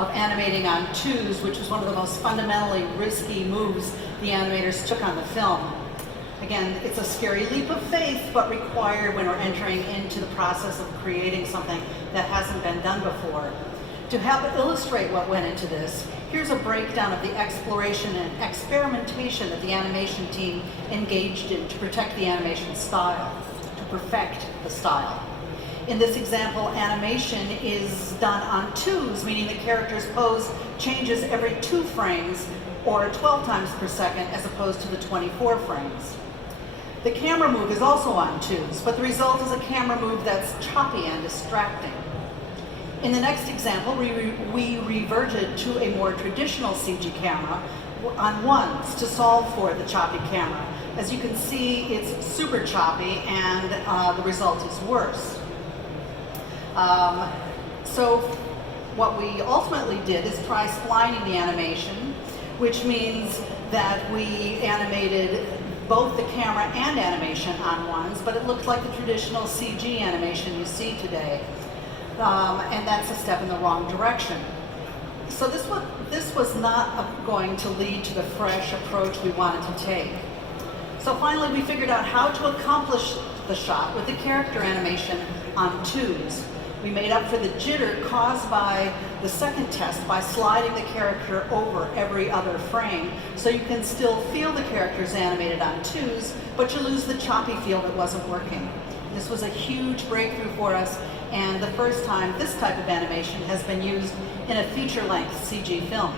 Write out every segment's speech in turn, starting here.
of animating on twos, which was one of the most fundamentally risky moves the animators took on the film. Again, it's a scary leap of faith, but required when we're entering into the process of creating something that hasn't been done before. To help illustrate what went into this, here's a breakdown of the exploration and experimentation that the animation team engaged in to protect the animation style, to perfect the style. In this example, animation is done on twos, meaning the character's pose changes every 2 frames or 12 times per second as opposed to the 24 frames. The camera move is also on twos, but the result is a camera move that's choppy and distracting. In the next example, we reverted to a more traditional CG camera on ones to solve for the choppy camera. As you can see, it's super choppy and the result is worse. So what we ultimately did is try splining the animation, which means that we animated both the camera and animation on ones, but it looked like the traditional CG animation you see today. And that's a step in the wrong direction. So this was not going to lead to the fresh approach we wanted to take. So finally we figured out how to accomplish the shot with the character animation on twos. We made up for the jitter caused by the second test by sliding the character over every other frame, so you can still feel the characters animated on twos, but you lose the choppy feel that wasn't working. This was a huge breakthrough for us, and the first time this type of animation has been used in a feature-length CG film.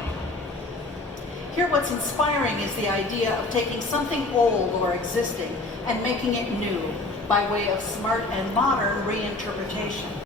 Here what's inspiring is the idea of taking something old or existing and making it new by way of smart and modern reinterpretation.